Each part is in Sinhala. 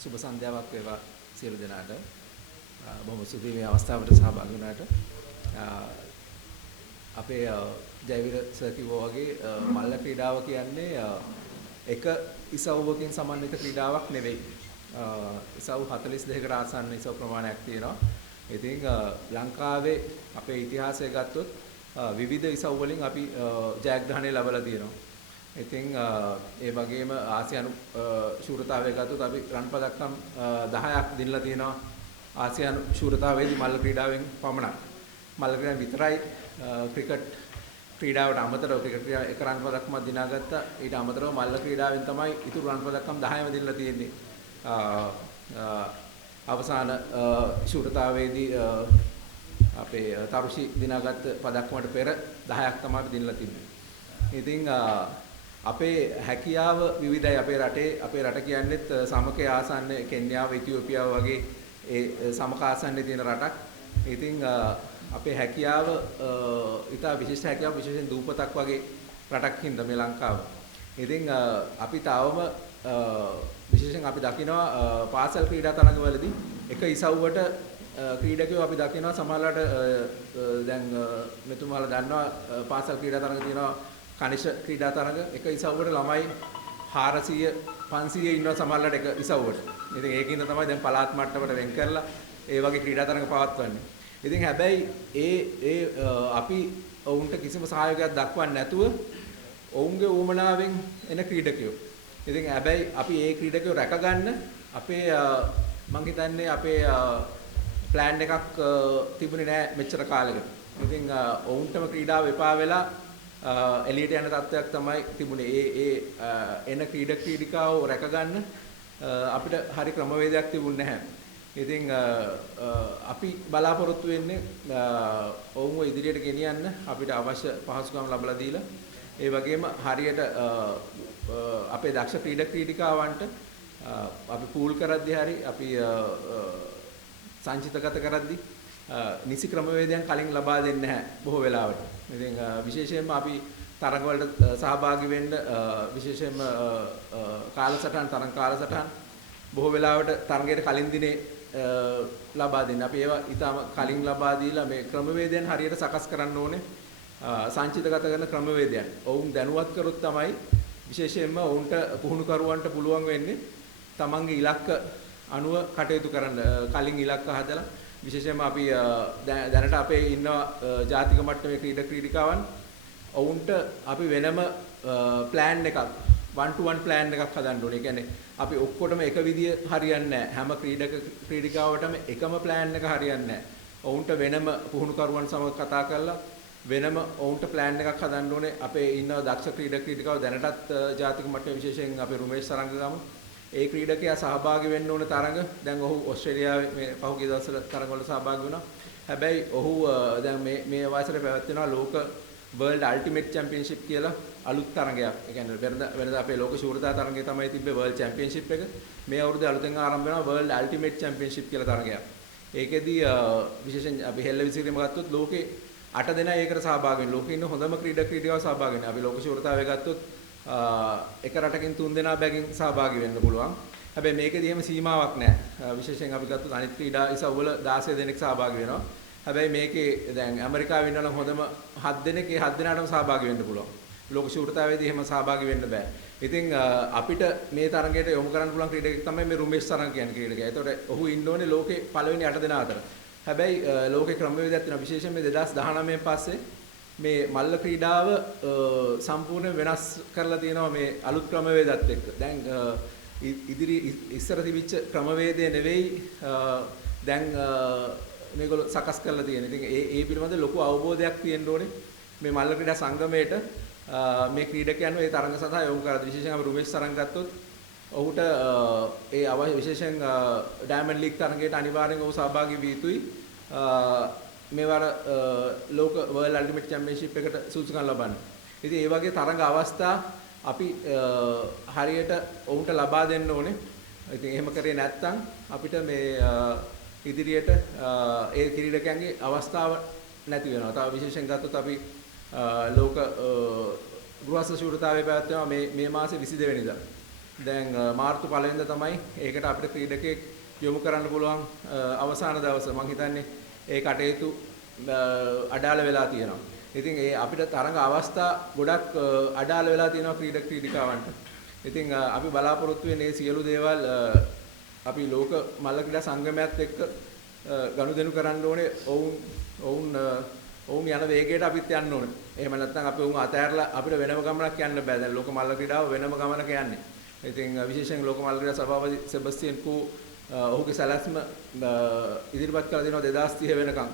සුබ සන්ධ්‍යාවක් වේවා සියලු දෙනාට. බොහොම සුබී මේ අවස්ථාවට සහභාගී වුණාට. අපේ ජයවිර සර් කිව්වා වගේ මල්ල ක්‍රීඩාව කියන්නේ එක ඉසව්වකින් සමන්විත ක්‍රීඩාවක් නෙවෙයි. ඉසව් 42කට ආසන්න ඉසව් ප්‍රමාණයක් තියෙනවා. ඉතින් ලංකාවේ අපේ ඉතිහාසය ගත්තොත් විවිධ ඉසව් වලින් අපි ජයග්‍රහණය ලැබලා තියෙනවා. ඉතින් ඒ වගේම ආසියානු ශූරතාවය ගත්තොත් අපි රන් පදක්කම් 10ක් දිනලා තියෙනවා. ආසියානු ශූරතාවයේදී මල්ල ක්‍රීඩාවෙන් පමණක්. මල්ල ක්‍රීඩාව විතරයි ක්‍රිකට් ක්‍රීඩාවට අමතරව ක්‍රිකට් ක්‍රීඩාව එක රන් පදක්ම දිනාගත්තා. ඊට අමතරව මල්ල ක්‍රීඩාවෙන් තමයි ඉතුරු රන් පදක්කම් 10ම දිනලා තියෙන්නේ. අවසාන ශූරතාවයේදී අපේ තරුෂි දිනාගත් පදක්මකට පෙර 10ක් තමයි දිනලා තිබුණේ. ඉතින් අපේ හැකියාව විවිධයි අපේ රට කියන්නේත් සමකේ ආසන්න කෙන්යාව ඉතියෝපියාව වගේ ඒ සමක ආසන්නයේ තියෙන රටක්. ඉතින් අපේ හැකියාව ඉතා විශේෂ හැකියාව විශේෂයෙන් දූපතක් වගේ රටක් හින්දා මේ ලංකාව. ඉතින් අපි තාවම විශේෂයෙන් අපි දකිනවා පාසල් ක්‍රීඩා තරඟවලදී එක ඉසව්වට ක්‍රීඩකයෝ අපි දකිනවා සමහරවිට දැන් මෙතුමාලා දන්නවා පාසල් ක්‍රීඩා තරඟ තියෙනවා කනිෂ ක්‍රීඩා තරඟ එක ඉසව්වට ළමයි 400 500 ඉන්නවා සමහරවිට එක ඉසව්වට. ඉතින් ඒකින්ද තමයි දැන් පළාත් මට්ටමට වෙන් කරලා ඒ වගේ ක්‍රීඩා තරඟ පවත්වන්නේ. ඉතින් හැබැයි අපි ඔවුන්ට කිසිම සහයෝගයක් දක්වන්නේ නැතුව ඔවුන්ගේ ඌමනාවෙන් එන ක්‍රීඩකයෝ. ඉතින් හැබැයි අපි ඒ ක්‍රීඩකයෝ රැකගන්න අපේ මං හිතන්නේ අපේ ප්ලෑන් එකක් තිබුණේ නැහැ මෙච්චර කාලෙකට. ඉතින් ඔවුන්ටම ක්‍රීඩාව එපා වෙලා එළියට යන තත්ත්වයක් තමයි තිබුණේ. එන ක්‍රීඩිකාව රැකගන්න අපිට හරි ක්‍රමවේදයක් තිබුණේ නැහැ. ඉතින් අපි බලාපොරොත්තු වෙන්නේ ඔවුන්ව ඉදිරියට ගෙනියන්න අපිට අවශ්‍ය පහසුකම් ලබා දීලා ඒ වගේම හරියට අපේ දක්ෂ ක්‍රීඩිකාවන්ට අපි පූල් කරද්දී හරි අපි සංචිතගත කරද්දී නිසි ක්‍රමවේදයන් කලින් ලබා දෙන්නේ නැහැ බොහෝ වෙලාවට. ඉතින් විශේෂයෙන්ම අපි තරඟ වලට සහභාගී වෙන්න විශේෂයෙන්ම තරඟ කාලසටහන් බොහෝ වෙලාවට තරඟයට කලින් දිනේ ලබා දෙන්න. අපි ඒවා ඊටම කලින් ලබා දීලා මේ ක්‍රමවේදයන් හරියට සකස් කරන්න ඕනේ. සංචිතගත කරන ක්‍රමවේදයන්. ඔවුන් දැනුවත් කරොත් තමයි විශේෂයෙන්ම ඔවුන්ට පුහුණුකරුවන්ට පුළුවන් වෙන්නේ තමන්ගේ ඉලක්ක අනුව කටයුතු කරන්න. කලින් ඉලක්ක හදලා විශේෂයෙන්ම අපි දැනට අපේ ඉන්න ජාතික මට්ටමේ ක්‍රීඩිකාවන් ඔවුන්ට අපි වෙනම ප්ලෑන් එකක් 1-to-1 ප්ලෑන් එකක් හදන්න ඕනේ. ඒ කියන්නේ අපි ඔක්කොටම එක විදිය හරියන්නේ නැහැ. හැම ක්‍රීඩිකාවටම එකම ප්ලෑන් එක හරියන්නේ නැහැ. ඔවුන්ට වෙනම පුහුණුකරුවන් සමග කතා කරලා වෙනම ඔවුන්ට ප්ලෑන් එකක් හදන්න ඕනේ. අපේ ඉන්න දක්ෂ ක්‍රීඩිකාව දැනටත් ජාතික මට්ටමේ විශේෂයෙන් අපේ රුමේෂ් සරංගගම ඒ ක්‍රීඩකයා සහභාගී වෙන්න ඕන තරඟ දැන් ඔහු ඕස්ට්‍රේලියාවේ මේ පහුගිය දවස්වල තරඟ වල සහභාගී වුණා. හැබැයි ඔහු දැන් මේ වයසට පැවැත්වෙනවා ලෝක වර්ල්ඩ් අල්ටිමේට් චැම්පියන්ෂිප් කියලා අලුත් තරඟයක්. ඒ කියන්නේ වෙනද අපේ ලෝක ශූරතා තරඟය තමයි තිබ්බේ වර්ල්ඩ් චැම්පියන්ෂිප් එක. මේ අවුරුද්දේ අලුතෙන් ආරම්භ වෙනවා වර්ල්ඩ් අල්ටිමේට් චැම්පියන්ෂිප් කියලා තරඟයක්. ඒකෙදී විශේෂයෙන් අපි හෙල්ල විසිරීම ගත්තොත් ලෝකේ 8 දෙනා ඒකට සහභාගී වෙනවා. ලෝකේ ඉන්න හොඳම ක්‍රීඩිකාව සහභාගී වෙනවා. අපි ලෝක ශූරතාවය ගත්තොත් එක රටකින් 3 දෙනා බැගින් සහභාගී වෙන්න පුළුවන්. හැබැයි මේකෙදී එහෙම සීමාවක් නැහැ. විශේෂයෙන් අපි ගත්තොත් අනිත් ක්‍රීඩා ඉසව්වල 16 දෙනෙක් සහභාගී වෙනවා. හැබැයි මේකේ දැන් ඇමරිකාවේ ඉන්නවනම් හොඳම 7 දෙනෙක් ඒ 7 දෙනාටම සහභාගී වෙන්න පුළුවන්. ලෝක ශූරතාවයේදී එහෙම සහභාගී වෙන්න බෑ. ඉතින් අපිට මේ තරඟයට යොමු කරන්න පුළුවන් ක්‍රීඩකෙක් තමයි මේ රුමේෂ් තරඟ කියන්නේ ක්‍රීඩකයා. ඒතකොට ඔහු ඉන්න ඕනේ ලෝකේ පළවෙනි 8 දෙනා අතර. හැබැයි ලෝකේ ක්‍රමවේදයක් තියෙනවා. විශේෂයෙන් මේ 2019 පස්සේ මේ මල්ල ක්‍රීඩාව සම්පූර්ණයෙන් වෙනස් කරලා තියෙනවා මේ අලුත් ක්‍රමවේදات එක්ක. දැන් ඉස්සර තිබිච්ච ක්‍රමවේදය නෙවෙයි දැන් මේගොල්ලෝ සකස් කරලා තියෙන. ඉතින් ඒ පිළිබඳ ලොකු අවබෝධයක් තියෙන්න ඕනේ මේ මල්ල ක්‍රීඩා සංගමයට මේ ක්‍රීඩකයන්ව ඒ තරඟ සඳහා යොමු කරලා. විශේෂයෙන් අපි රුමේෂ් තරඟ ගත්තොත් ඔහුට ඒ අවශ්‍ය විශේෂයෙන් ඩයමන්ඩ් ලීග් තරඟයට අනිවාර්යෙන් ඔහු සහභාගී විය යුතුයි. මේවර ලෝක වර්ල්ඩ් අල්ටිමේට් චැම්පියන්ෂිප් එකට සූචකම් ලබන්න. ඉතින් ඒ වගේ තරඟ අවස්ථා අපි හරියට ඔවුන්ට ලබා දෙන්න ඕනේ. ඉතින් එහෙම කරේ නැත්නම් අපිට මේ ඉදිරියට ඒ ක්‍රීඩකයන්ගේ අවස්ථාව නැති වෙනවා. තව විශේෂයෙන් ගත්තොත් අපි ලෝක ගෘහස්ථ ශූරතාවයේ පැවැත්වෙනවා මේ මාසේ 22 වෙනිදා. දැන් මාර්තු 1 වෙනිදා තමයි ඒකට අපිට ක්‍රීඩකයෙක් යොමු කරන්න පුළුවන් අවසාන දවස. මම හිතන්නේ ඒ කටයුතු අඩාල වෙලා තියෙනවා. ඉතින් ඒ අපිට තරඟ අවස්ථා ගොඩක් අඩාල වෙලා තියෙනවා ක්‍රීඩක ක්‍රීඩිකාවන්ට. ඉතින් අපි බලාපොරොත්තු වෙන්නේ මේ සියලු දේවල් අපි ලෝක මල්ල ක්‍රීඩා සංගමයත් එක්ක ගනුදෙනු කරන්න ඕනේ. ඔවුන් යන වේගයට අපිත් යන්න ඕනේ. එහෙම නැත්නම් අපි උන් අතහැරලා අපිට වෙනම ගමනක් යන්න බෑ. දැන් ලෝක මල්ල ක්‍රීඩාව වෙනම ගමනක යන්නේ. ඉතින් විශේෂයෙන් ලෝක මල්ල ක්‍රීඩා සභාපති සෙබස්තියන් කෝ ඔහුගේ සැලැස්ම ඉදිරිපත් කළ දෙනවා 2030 වෙනකම්.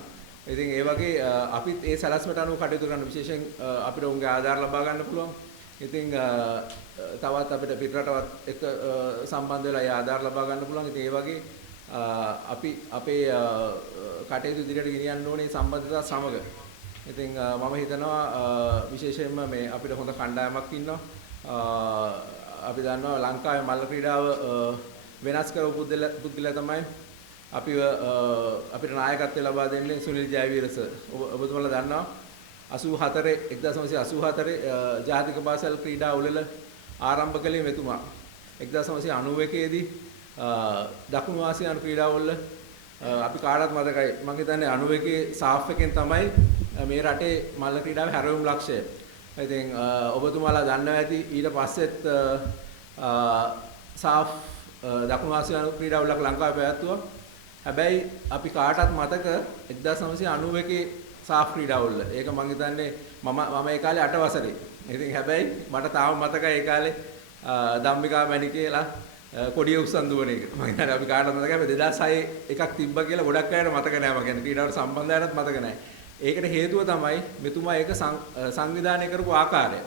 ඉතින් ඒ වගේ අපිත් ඒ සැලැස්මට අනුව කටයුතු කරන්න විශේෂයෙන් අපිට උන්ගේ ආධාර ලබා ගන්න පුළුවන්. ඉතින් තවත් අපිට පිටරටවත් එක්ක සම්බන්ධ වෙලා ඒ ආධාර ලබා ගන්න පුළුවන්. ඉතින් ඒ වගේ අපි අපේ කටයුතු ඉදිරියට ගෙනියන්න ඕනේ සම්බන්ධතා සමග. ඉතින් මම හිතනවා විශේෂයෙන්ම මේ අපිට හොඳ කණ්ඩායමක් ඉන්නවා. අපි දන්නවා ලංකාවේ මල්ල ක්‍රීඩාව වෙනස් කරපු පුද්ගලයා තමයි අපිට නායකත්වය ලබා දෙන්නේ සුනිල් ජයවීර සර්. ඔබතුමාලා දන්නවා 1984 ජාතික පාසල් ක්‍රීඩා උළෙල ආරම්භ කළේ මෙතුමා. 1991 දී දකුණු ආසියානු ක්‍රීඩාවල අපි කාටවත් මතකයි මම හිතන්නේ 91 සාෆ් එකෙන් තමයි මේ රටේ මල්ල ක්‍රීඩාවේ හැරවුම් ලක්ෂය. ඉතින් ඔබතුමාලා දන්නවා ඇති ඊට පස්සෙත් සාෆ් දකුණු ආසියානු ක්‍රීඩාවලක් ලංකාවේ පැවැත්වුවා. හැබැයි අපි කාටවත් මතක 1991 සාෆ් ක්‍රීඩාවල. ඒක මම හිතන්නේ මම ඒ කාලේ 8 වසරේ. ඉතින් හැබැයි මට තාම මතකයි ඒ කාලේ ධම්මිකා මැණිකේලා කොඩිය උස්සන් දුවන එක. මම හිතන්නේ අපි කාටවත් මතකයි. අපි 2006 එකක් තිබ්බා කියලා ගොඩක් අයට මතක නැහැ. මම කියන්නේ ක්‍රීඩාවට සම්බන්ධ අයටත් මතක නැහැ. ඒකට හේතුව තමයි මෙතුමා ඒක සංවිධානය කරපු ආකාරය.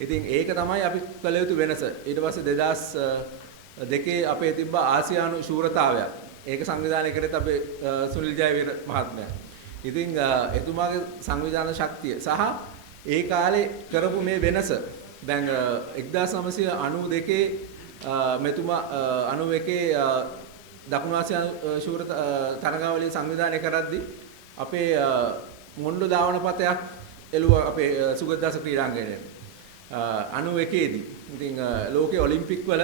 ඉතින් ඒක තමයි අපි කළ යුතු වෙනස. ඊට පස්සේ 2002 අපේ තිබ්බ ආසියානු ශූරතාවයක්. ඒක සංවිධානය කරේත් අපේ සුනිල් ජයවීර මහත්මයා. ඉතින් එතුමාගේ සංවිධාන ශක්තිය සහ ඒ කාලේ කරපු මේ වෙනස දැන් 1992 මෙතුමා 91 දකුණු ආසියානු ශූර තරගාවලිය සංවිධානය කරද්දී අපේ මොණ්ඩු ධාවන පතයක් එළුවා අපේ සුගතදාස ක්‍රීඩාංගණයේ 91 දී. ඉතින් ලෝකේ ඔලිම්පික් වල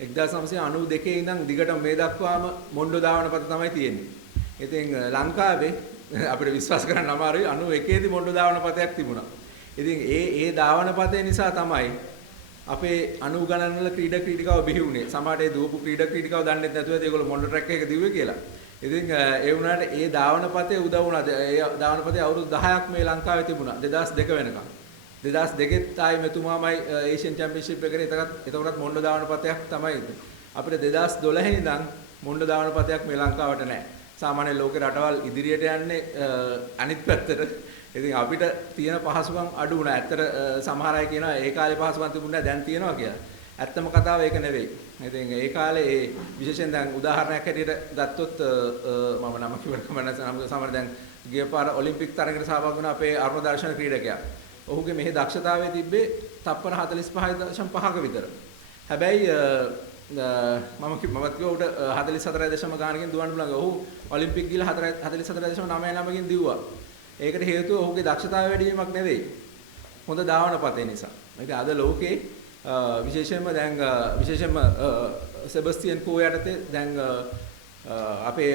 1992 ඉඳන් දිගටම මේ දක්වාම මොණ්ඩු ධාවන පත තමයි තියෙන්නේ. ඉතින් ලංකාවේ අපිට විශ්වාස කරන්න අමාරුයි 91 දී මොණ්ඩු ධාවන පතයක් තිබුණා. ඉතින් ඒ ධාවන පතේ නිසා තමයි අපේ 90 ගණන් වල ක්‍රීඩිකාව බිහි වුණේ. සමහරට ඒ දුවපු ක්‍රීඩිකාව දන්නේ නැතුව ඒගොල්ලෝ මොණ්ඩු ට්‍රැක් එක දිව්වේ කියලා. ඉතින් ඒ වුණාට ඒ ධාවන පතේ උදව් වුණා. ඒ ධාවන පතේ අවුරුදු 10ක් මේ ලංකාවේ තිබුණා 2002 වෙනකම්. 2002ත් ආයි මෙතුමාමයි ඒෂියන් චැම්පියන්ෂිප් එකේ එතකොටත් මොණ්ඩු ධාවන පතයක් තමයි. අපිට 2012 ඉඳන් මොණ්ඩු ධාවන පතයක් මේ ලංකාවට නැහැ. සාමාන්‍ය ලෝකේ රටවල් ඉදිරියට යන්නේ අනිත් පැත්තට. ඉතින් අපිට තියෙන පහසුකම් අඩු වුණා. ඇත්තට සමහර අය කියනවා ඒ කාලේ පහසුකම් තිබුණේ නැහැ දැන් තියෙනවා කියලා. ඇත්තම කතාව ඒක නෙවෙයි. ඉතින් ඒ කාලේ ඒ විශේෂයෙන් දැන් උදාහරණයක් හැටියට ගත්තොත් මම නම කිව්වට කමන්න සමහර දැන් ගිය පාර ඔලිම්පික් තරගයට සහභාගී වුණ අපේ අරුණ දර්ශන ක්‍රීඩකයා. ඔහුගේ මෙහි දක්ෂතාවය තිබ්බේ තප්පර 45.5ක විතර. හැබැයි මම කිව්වා උට 44 ගානකින් දුවන්න පුළුවන්. ඔහු ඔලිම්පික් ගිහලා 44.99කින් දිව්වා. ඒකට හේතුව ඔහුගේ දක්ෂතාවය වැඩි වීමක් නෙවෙයි. හොඳ ධාවන පතේ නිසා. ඒක අද ලෝකේ විශේෂයෙන්ම සෙබස්තියන් කෝ යටතේ දැන් අපේ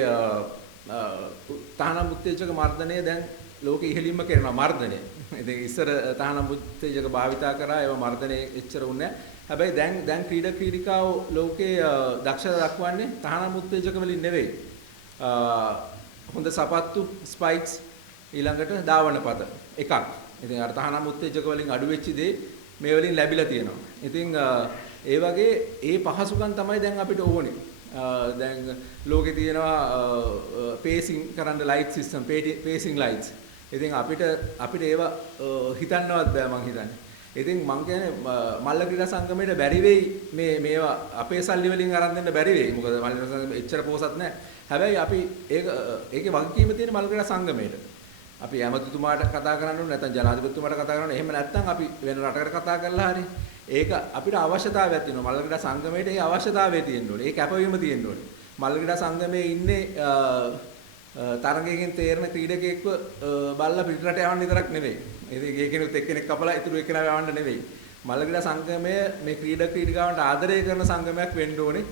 තහනම් උත්තේජක මර්ධනය දැන් ලෝකෙ ඉහළින්ම කරනවා මර්ධනය. ඉතින් ඉස්සර තහනම් උත්තේජක භාවිතා කරා ඒව මර්ධනය එච්චර උන්නේ නැහැ. හැබැයි දැන් ක්‍රීඩිකාව ලෝකේ දක්ෂത දක්වන්නේ තහනම් උත්තේජක වලින් නෙවෙයි. හොඳ සපත්තු ස්පයික්ස් ඊළඟට ධාවන පත එකක්. ඉතින් අර තහනම් උත්තේජක වලින් අඩු වෙච්ච දේ මේ වලින් ලැබිලා තියෙනවා. ඉතින් ඒ වගේ ඒ පහසුකම් තමයි දැන් අපිට ඕනේ. දැන් ලෝකේ තියෙනවා පේසින් කරන්න ලයිට් සිස්ටම් පේසින් ලයිට්ස්. ඉතින් අපිට ඒවා හිතන්නවත් බෑ මං හිතන්නේ. ඉතින් මං කියන්නේ මල්ල ක්‍රීඩා සංගමයට බැරි වෙයි මේවා අපේ සල්ලි වලින් අරන් දෙන්න බැරි වෙයි. මොකද මල්ල ක්‍රීඩා සංගමෙ එච්චර පොසත් නැහැ. හැබැයි අපි ඒකේ වගකීම තියෙන මල්ල ක්‍රීඩා සංගමයට. අපි ඇමතිතුමාට කතා කරන්න ඕනේ නැත්නම් ජනාධිපතිතුමාට කතා කරන්න. එහෙම නැත්නම් අපි වෙන රටකට කතා කරලා හරි. ඒක අපිට අවශ්‍යතාවයක් තියෙනවා. මල්ල ක්‍රීඩා සංගමයට ඒ අවශ්‍යතාවය තියෙන්න ඕනේ. ඒ කැපවීම තියෙන්න ඕනේ. මල්ල ක්‍රීඩා සංගමයේ ඉන්නේ තරගයකින් තේරෙන ක්‍රීඩකයෙක්ව බල්ලා පිටරට යවන්න විතරක් නෙවෙයි. ඒකෙනුත් එක්කෙනෙක් කපලා ඉතුරු එක්කෙනා යවන්න නෙවෙයි. මල්ලක්‍රීඩා සංගමය මේ ක්‍රීඩිකාවන්ට ආදරය කරන සංගමයක් වෙන්න ඕනේ.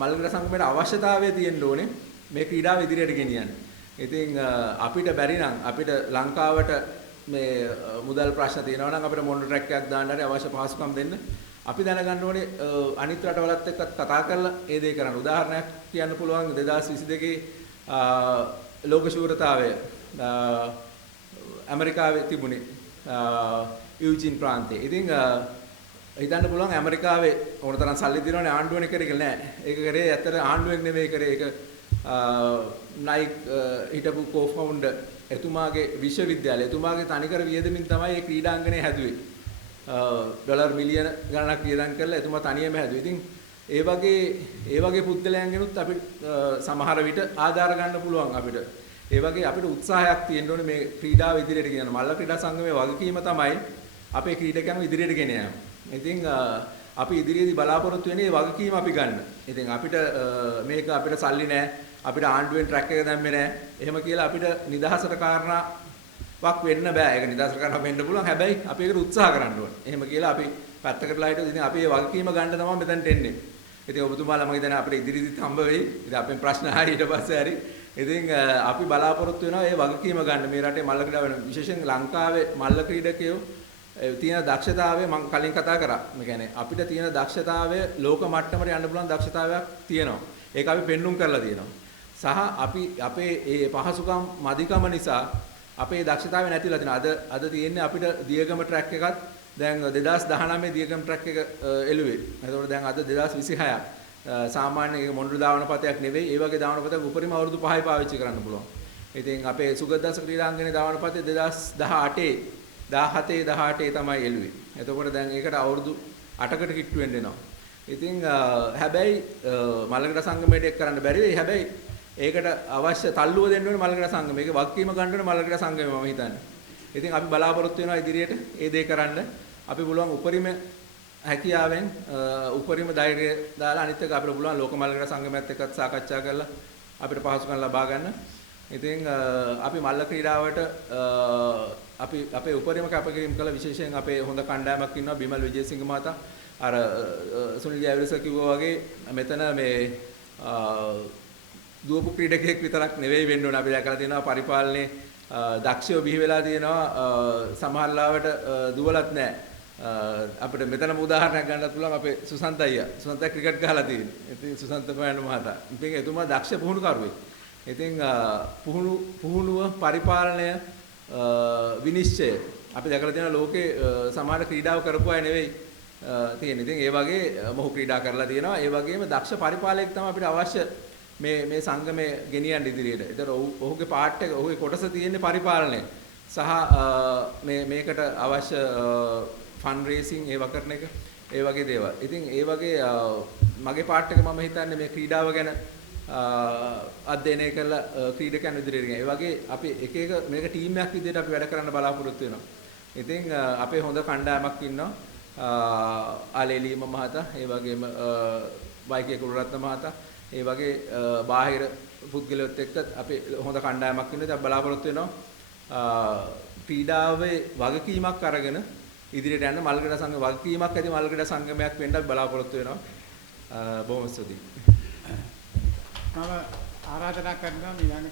මල්ලක්‍රීඩා සංගමයට අවශ්‍යතාවය තියෙන්න ඕනේ මේ ක්‍රීඩාව ඉදිරියට ගෙනියන්න. ඉතින් අපිට බැරි නම් අපිට ලංකාවට මේ මුදල් ප්‍රශ්න තියෙනවා නම් අපිට මොන ට්‍රැක් එකක් දාන්න හරි අවශ්‍ය පහසුකම් දෙන්න. අපි දැනගන්න ඕනේ අනිත් රටවලත් එක්ක කතා කරලා ඒ දේ කරන්න. උදාහරණයක් කියන්න පුළුවන් 2022 ලෝක ශූරතාවය ඇමරිකාවේ තිබුණේ යූජින් ප්‍රාන්තයේ. ඉතින් හිතන්න පුළුවන් ඇමරිකාවේ ඕන තරම් සල්ලි දිනවනේ ආණ්ඩුවනේ කරේ කියලා නෑ. ඒක කරේ ඇත්තට ආණ්ඩුවෙන් නෙමෙයි කරේ. ඒක නයික් හිටපු කෝ-ෆවුන්ඩර් එතුමාගේ විශ්වවිද්‍යාලය එතුමාගේ තනිකර වියදමින් තමයි මේ ක්‍රීඩාංගණය හැදුවේ. ඩොලර් මිලියන ගණනක් වියදම් කරලා එතුමා තනියම හැදුවා. ඉතින් ඒ වගේ පුද්ගලයන්ගෙනුත් අපිට සමහර විට ආධාර ගන්න පුළුවන් අපිට. ඒ වගේ අපිට උත්සාහයක් තියෙන්න ඕනේ මේ ක්‍රීඩාව ඉදිරියට ගෙන යන්න. මල්ල ක්‍රීඩා සංගමයේ වගකීම තමයි අපේ ක්‍රීඩකයන්ව ඉදිරියට ගෙන යාම. ඉතින් අපි ඉදිරියේදී බලාපොරොත්තු වෙන්නේ මේ වගකීම අපි ගන්න. ඉතින් අපිට මේක අපිට සල්ලි නැහැ. අපිට ආණ්ඩුවෙන් ට්‍රැක් එක දැම්මේ නැහැ. එහෙම කියලා අපිට නිදහසට කාරණාවක් වෙන්න බෑ. ඒක නිදහසට කාරණා වෙන්න පුළුවන්. හැබැයි අපි ඒකට උත්සාහ කරන්න ඕනේ. එහෙම කියලා අපි පැත්තකටලා හිටියොත් ඉතින් අපි මේ වගකීම ගන්න තමයි මෙතනට එන්නේ. ඉතින් ඔබතුමාලා මම හිතන්නේ අපිට ඉදිරියේදීත් හම්බ වෙයි. ඉතින් අපෙන් ප්‍රශ්න ආයි ඊට පස්සේ හරි. ඉතින් අපි බලාපොරොත්තු වෙනවා මේ වගකීම ගන්න. මේ රටේ මල්ල ක්‍රීඩාව වෙන විශේෂයෙන් ලංකාවේ මල්ල ක්‍රීඩකයෝ තියෙන දක්ෂතාවය මම කලින් කතා කරා. මේ කියන්නේ අපිට තියෙන දක්ෂතාවය ලෝක මට්ටමට යන්න පුළුවන් දක්ෂතාවයක් තියෙනවා. ඒක අපි පෙන්눔 කරලා තියෙනවා. සහ අපි අපේ මේ පහසුකම් මදිකම නිසා අපේ දක්ෂතාවය නැතිලා තියෙනවා. අද තියෙන්නේ අපිට දියගම ට්‍රැක් එකත් දැන් 2019 දියගම ට්‍රැක් එක එළුවේ. එතකොට දැන් අද 2026ක්. සාමාන්‍ය ඒක මොණ්ඩු දාවන පතයක් නෙවෙයි. ඒ වගේ දාවන පතක් උපරිම අවුරුදු 5යි පාවිච්චි කරන්න පුළුවන්. ඉතින් අපේ සුගතදාස ක්‍රීඩාංගණේ දාවන පතේ 2018 තමයි එළුවේ. එතකොට දැන් ඒකට අවුරුදු 8කට කිට්ටු වෙන්න එනවා. ඉතින් හැබැයි මල්ලකට සංගමයට එක් කරන්න බැරි වෙයි. හැබැයි ඒකට අවශ්‍ය තල්ලුව දෙන්න ඕනේ මල්ලකට සංගම. මේක වගකීම ගන්න ඕනේ මල්ලකට සංගමය මම හිතන්නේ. ඉතින් අපි බලාපොරොත්තු වෙනවා ඉදිරියට ඒ දේ කරන්න. අපි පුළුවන් උපරිම හැකියාවෙන් උපරිම ධෛර්යය දාලා අනිත් එක අපිට පුළුවන් ලෝක මල්ලකට සංගමයත් එක්කත් සාකච්ඡා කරලා අපිට පහසුකම් ලබා ගන්න. ඉතින් අපි මල්ල ක්‍රීඩාවට අපි අපේ උපරිම කැපකිරීම කළ විශේෂයෙන් අපේ හොඳ කණ්ඩායමක් ඉන්නවා බිමල් විජේසිංහ මහතා. අර සුනිල් ජයවර්ස කිව්වා වගේ මෙතන මේ දුවපු ක්‍රීඩකයෙක් විතරක් නෙවෙයි වෙන්න ඕන. අපි දැකලා තියෙනවා පරිපාලනයේ දක්ෂයෝ බිහි වෙලා තියෙනවා. සමහර ලාවට දුවලත් නැහැ. අපිට මෙතනම උදාහරණයක් ගන්නත් පුළුවන් අපේ සුසන්ත අයියා. සුසන්ත ක්‍රිකට් ගහලා තියෙන්නේ. ඉතින් සුසන්ත පෑණු මහතා. ඉතින් එතුමා දක්ෂ පුහුණුකරුවෙක්. ඉතින් පුහුණුව පරිපාලනය විනිශ්චය අපි දැකලා තියෙනවා ලෝකේ සමහර ක්‍රීඩාව කරපු අය නෙවෙයි තියෙන්නේ. ඉතින් ඒ වගේ මොහු ක්‍රීඩා කරලා තියෙනවා. ඒ වගේම දක්ෂ පරිපාලකයෙක් තමයි අපිට අවශ්‍ය මේ සංගමය ගෙනියන්න ඉදිරියට. ඒතර ඔහුගේ පාර්ට් එක ඔහුගේ කොටස තියෙන්නේ පරිපාලනය. සහ මේකට අවශ්‍ය ෆන් රේසින් ඒව කරන එක ඒ වගේ දේවල්. ඉතින් ඒ වගේ මගේ පාර්ට් එක මම හිතන්නේ මේ ක්‍රීඩාව ගැන අධ්‍යයනය කරලා ක්‍රීඩකයන් ඉදිරියට ගෙන. ඒ වගේ අපි එක මේක ටීම් එකක් විදිහට අපි වැඩ කරන්න බලාපොරොත්තු වෙනවා. ඉතින් අපේ හොඳ කණ්ඩායමක් ඉන්නවා. ආලේලීම මහතා, ඒ වගේම වයිකේ කුලරත්න මහතා, ඒ වගේ බාහිර පුද්ගලයොත් එක්ක අපි හොඳ කණ්ඩායමක් ඉන්නවා. ඉතින් බලාපොරොත්තු වෙනවා ක්‍රීඩාවේ වගකීමක් අරගෙන ඉදිරියට යන්න මල්ලකට සංගම වගකීමක් ඇති මල්ලකට සංගමයක් වෙන්න අපි බලාපොරොත්තු වෙනවා. බොහොම ස්තුතියි. මම ආරාධනා කරනවා ඊළඟ